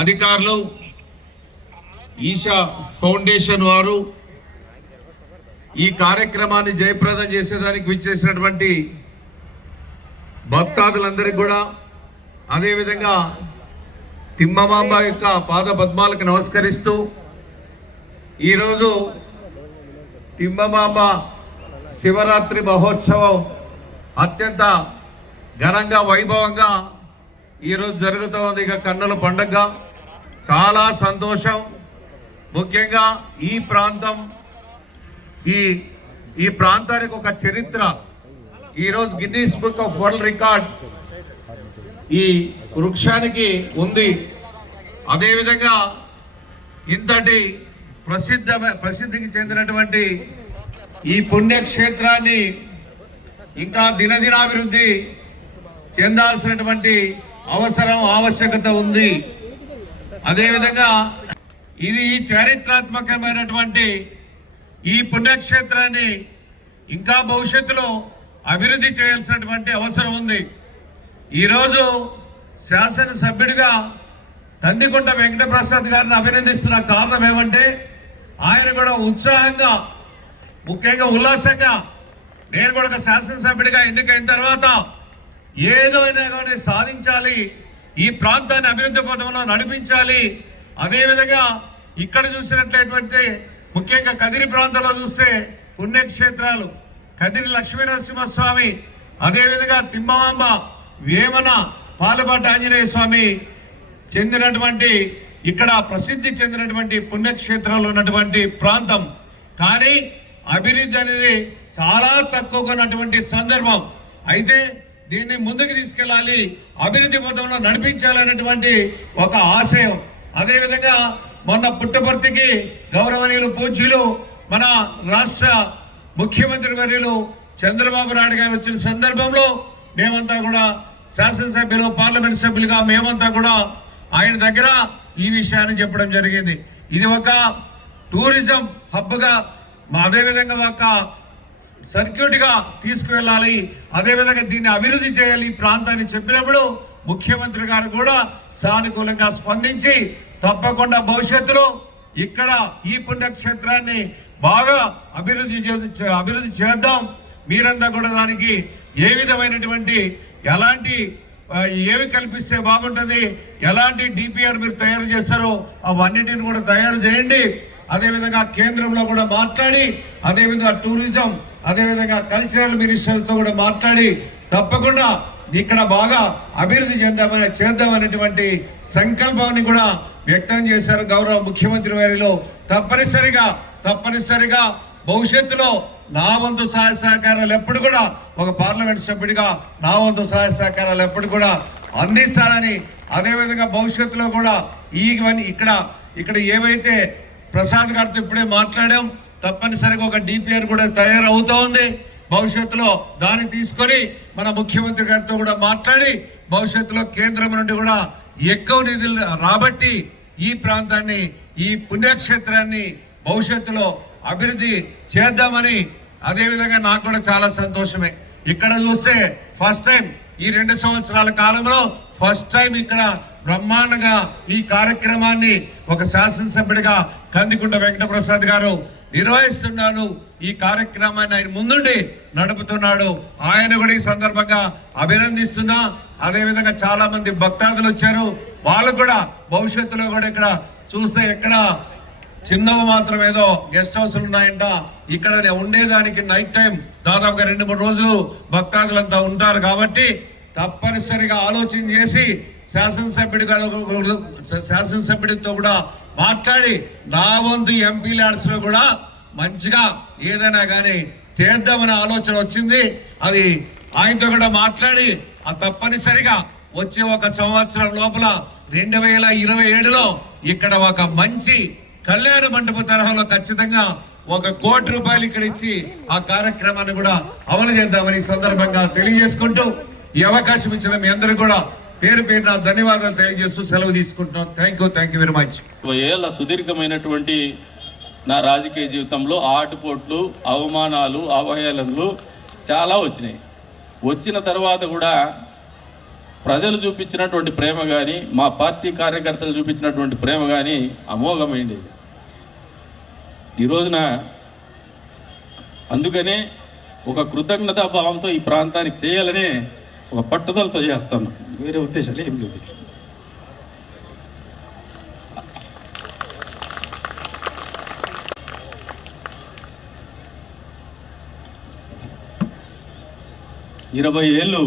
అధికారులు, ఈషా ఫౌండేషన్ వారు ఈ కార్యక్రమాన్ని జయప్రదం చేసేదానికి విచ్చేసినటువంటి భక్తాదులందరికీ కూడా, అదేవిధంగా తిమ్మమాంబ యొక్క పాద పద్మాలకు నమస్కరిస్తూ ఈరోజు తిమ్మమాంబ శివరాత్రి మహోత్సవం అత్యంత ఘనంగా వైభవంగా ఈరోజు జరుగుతూ ఉంది. ఇక కన్నుల పండుగ చాలా సంతోషం. ముఖ్యంగా ఈ ప్రాంతం ఈ ప్రాంతానికి ఒక చరిత్ర ఈరోజు Guinness book of world record ఈ వృక్షానికి ఉంది. అదేవిధంగా ఇంతటి ప్రసిద్ధికి చెందినటువంటి ఈ పుణ్యక్షేత్రాన్ని ఇంకా దినదినాభివృద్ధి చెందాల్సినటువంటి ఆవశ్యకత ఉంది. అదేవిధంగా ఇది చారిత్రాత్మకమైనటువంటి ఈ పుణ్యక్షేత్రాన్ని ఇంకా భవిష్యత్తులో అభివృద్ధి చేయాల్సినటువంటి అవసరం ఉంది. ఈరోజు శాసనసభ్యుడిగా కందికుంట వెంకటప్రసాద్ గారిని అభినందిస్తున్న కారణం ఏమంటే, ఆయన కూడా ఉత్సాహంగా, ముఖ్యంగా ఉల్లాసంగా, నేను కూడా ఒక శాసనసభ్యుడిగా ఎన్నికైన తర్వాత ఏదో అయినా కానీ సాధించాలి, ఈ ప్రాంతాన్ని అభివృద్ధి పథంలో నడిపించాలి. అదేవిధంగా ఇక్కడ చూసినట్లయితే ముఖ్యంగా కదిరి ప్రాంతంలో చూస్తే పుణ్యక్షేత్రాలు కదిరి లక్ష్మీనరసింహస్వామి, అదేవిధంగా తిమ్మమాంబ, వేమన, పాలపాటి ఆంజనేయ స్వామి చెందినటువంటి ఇక్కడ ప్రసిద్ధి చెందినటువంటి పుణ్యక్షేత్రాలు ఉన్నటువంటి ప్రాంతం. కానీ అభివృద్ధి అనేది చాలా తక్కువగా ఉన్నటువంటి సందర్భం. అయితే దీన్ని ముందుకు తీసుకెళ్ళాలి, అభివృద్ధి పథంలో నడిపించాలనేటువంటి ఒక ఆశయం. అదేవిధంగా మొన్న పుట్టపర్తికి గౌరవనీయులు పూజ్యులు మన రాష్ట్ర ముఖ్యమంత్రి వర్యులు చంద్రబాబు నాయుడు గారు వచ్చిన సందర్భంలో మేమంతా కూడా శాసనసభ్యులు, పార్లమెంట్ సభ్యులుగా మేమంతా కూడా ఆయన దగ్గర ఈ విషయాన్ని చెప్పడం జరిగింది. ఇది ఒక టూరిజం హబ్గా, అదేవిధంగా ఒక సర్క్యూట్గా తీసుకువెళ్ళాలి, అదేవిధంగా దీన్ని అభివృద్ధి చేయాలి ఈ ప్రాంతాన్ని చెప్పినప్పుడు ముఖ్యమంత్రి గారు కూడా సానుకూలంగా స్పందించి తప్పకుండా భవిష్యత్తులో ఇక్కడ ఈ పుణ్యక్షేత్రాన్ని బాగా అభివృద్ధి చేద్దాం, మీరంతా కూడా దానికి ఏ విధమైనటువంటి ఏవి కల్పిస్తే బాగుంటుంది, ఎలాంటి డిపిఆర్ మీరు తయారు చేస్తారో అవన్నిటిని కూడా తయారు చేయండి. అదేవిధంగా కేంద్రంలో కూడా మాట్లాడి, అదేవిధంగా టూరిజం, అదేవిధంగా కల్చరల్ మినిస్టర్తో కూడా మాట్లాడి తప్పకుండా ఇక్కడ బాగా అభివృద్ధి చేద్దామనేటువంటి సంకల్పాన్ని కూడా వ్యక్తం చేశారు గౌరవ ముఖ్యమంత్రి వారిలో. తప్పనిసరిగా భవిష్యత్తులో నా వంతు సహాయ సహకారాలు ఎప్పుడు కూడా ఒక పార్లమెంట్ సభ్యుడిగా నా వంతు సహాయ సహకారాలు ఎప్పుడు కూడా అందిస్తానని, అదేవిధంగా భవిష్యత్తులో కూడా ఇవన్నీ ఇక్కడ ఏవైతే ప్రసాద్ గారితో ఇప్పుడే మాట్లాడాం, తప్పనిసరిగా ఒక డిపిఆర్ కూడా తయారవుతా ఉంది. భవిష్యత్తులో దాన్ని తీసుకొని మన ముఖ్యమంత్రి గారితో కూడా మాట్లాడి భవిష్యత్తులో కేంద్రం నుండి కూడా ఎక్కువ నిధులు రాబట్టి ఈ ప్రాంతాన్ని, ఈ పుణ్యక్షేత్రాన్ని భవిష్యత్తులో అభివృద్ధి చేద్దామని, అదేవిధంగా నాకు కూడా చాలా సంతోషమే. ఇక్కడ చూస్తే ఫస్ట్ టైం ఈ 2 సంవత్సరాల కాలంలో ఫస్ట్ టైం ఇక్కడ బ్రహ్మాండంగా ఈ కార్యక్రమాన్ని ఒక శాసనసభ్యుడిగా కందికుంట వెంకటప్రసాద్ గారు నిర్వహిస్తున్నాడు. ఈ కార్యక్రమాన్ని ఆయన ముందుండి నడుపుతున్నాడు. ఆయన కూడా ఈ సందర్భంగా అభినందిస్తున్నా. అదేవిధంగా చాలా మంది భక్తాదులు వచ్చారు, వాళ్ళు కూడా భవిష్యత్తులో కూడా ఇక్కడ చూస్తే ఎక్కడ చిన్నవి మాత్రం ఏదో గెస్ట్ హౌస్లు ఉన్నాయంట, ఇక్కడ ఉండేదానికి నైట్ టైం దాదాపుగా 2-3 రోజులు భక్తాదులంతా ఉంటారు. కాబట్టి తప్పనిసరిగా ఆలోచన చేసి శాసనసభ్యుడితో కూడా మాట్లాడి నా వంతు ఎంపీ ల్యాడ్స్ లో కూడా మంచిగా ఏదైనా కానీ చేద్దామనే ఆలోచన వచ్చింది. అది ఆయనతో కూడా మాట్లాడి తప్పనిసరిగా వచ్చే ఒక సంవత్సరం లోపల 2027లో ఇక్కడ ఒక మంచి కళ్యాణ మండప తరహాలో ఖచ్చితంగా 1 కోటి రూపాయలు ఇక్కడ ఇచ్చి ఆ కార్యక్రమాన్ని కూడా అమలు చేద్దామని సందర్భంగా తెలియజేసుకుంటూ ఈ అవకాశం ఇచ్చిన మీ అందరూ కూడా పేరు పేరున ధన్యవాదాలు తెలియజేస్తూ సెలవు తీసుకుంటున్నాం. Thank you very much. 20 ఏళ్ల సుదీర్ఘమైనటువంటి నా రాజకీయ జీవితంలో ఆటుపోట్లు, అవమానాలు, అవహేళనలు చాలా వచ్చినాయి. వచ్చిన తర్వాత కూడా ప్రజలు చూపించినటువంటి ప్రేమ కానీ మా పార్టీ కార్యకర్తలు చూపించినటువంటి ప్రేమ కానీ అమోఘమైంది ఈ రోజున. అందుకనే ఒక కృతజ్ఞతా భావంతో ఈ ప్రాంతానికి చేయాలనే ఒక పట్టుదలతో చేస్తాను, వేరే ఉద్దేశాలు ఏం లేదు. ఇరవై ఏళ్ళు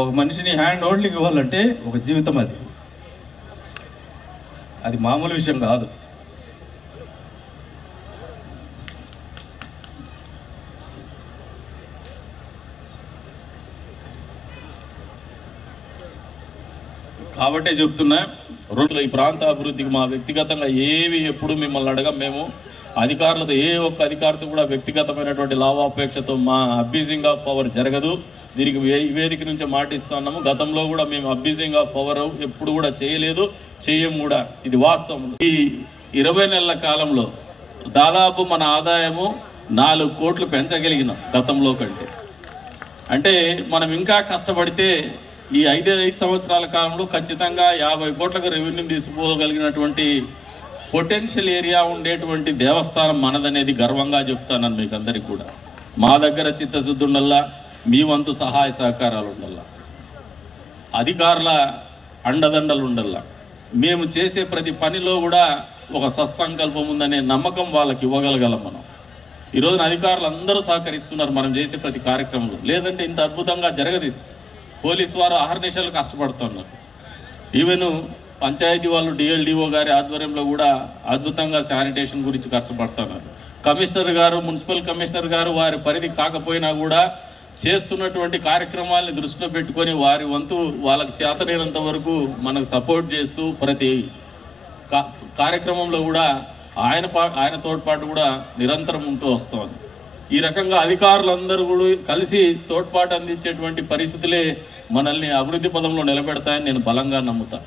ఒక మనిషిని హ్యాండ్ హోల్డింగ్ ఇవ్వాలంటే ఒక జీవితం, అది మామూలు విషయం కాదు. కాబట్టే చెప్తున్నా, రోజులు ఈ ప్రాంత అభివృద్ధికి మా వ్యక్తిగతంగా ఏవి ఎప్పుడు మిమ్మల్ని అడగం. మేము అధికారులతో ఏ ఒక్క అధికారితో కూడా వ్యక్తిగతమైనటువంటి లాభాపేక్షతో మా అబ్యూజింగ్ ఆఫ్ పవర్ జరగదు. దీనికి ఈ వేదిక నుంచి మాటిస్తున్నాము. గతంలో కూడా మేము అబ్యూజింగ్ ఆఫ్ పవర్ ఎప్పుడు కూడా చేయలేదు, చేయం కూడా, ఇది వాస్తవం. ఈ 20 నెలల కాలంలో దాదాపు మన ఆదాయము 4 కోట్లు పెంచగలిగినాం గతంలో కంటే. అంటే మనం ఇంకా కష్టపడితే ఈ 5 సంవత్సరాల కాలంలో ఖచ్చితంగా 50 కోట్లకు రెవెన్యూ తీసుకోగలిగినటువంటి పొటెన్షియల్ ఏరియా ఉండేటువంటి దేవస్థానం మనదనేది గర్వంగా చెప్తాను మీకు అందరికీ కూడా. మా దగ్గర చిత్తశుద్ధి ఉండల్లా, మీ వంతు సహాయ సహకారాలు ఉండల్లా, అధికారుల అండదండలు ఉండల్లా. మేము చేసే ప్రతి పనిలో కూడా ఒక సత్సంకల్పం ఉందనే నమ్మకం వాళ్ళకి ఇవ్వగలగలం మనం. ఈరోజున అధికారులు అందరూ సహకరిస్తున్నారు మనం చేసే ప్రతి కార్యక్రమంలో, లేదంటే ఇంత అద్భుతంగా జరగదు. పోలీసు వారు అహర్నిశలు కష్టపడుతున్నారు. ఈవెన్ పంచాయతీ వాళ్ళు డిఎల్డిఓ గారి ఆధ్వర్యంలో కూడా అద్భుతంగా శానిటేషన్ గురించి కష్టపడుతున్నారు. కమిషనర్ గారు, మున్సిపల్ కమిషనర్ గారు వారి పరిధి కాకపోయినా కూడా చేస్తున్నటువంటి కార్యక్రమాలని దృష్టిలో పెట్టుకొని వారి వంతు వాళ్ళకి చేతనైనంత వరకు మనకు సపోర్ట్ చేస్తూ ప్రతి కార్యక్రమంలో కూడా ఆయన తోడ్పాటు కూడా నిరంతరం ఉంటూ వస్తుంది. ఈ రకంగా అధికారులందరూ కూడా కలిసి తోడ్పాటు అందించేటువంటి పరిస్థితులే మనల్ని అభివృద్ధి పదంలో నిలబెడతాయని నేను బలంగా నమ్ముతాను.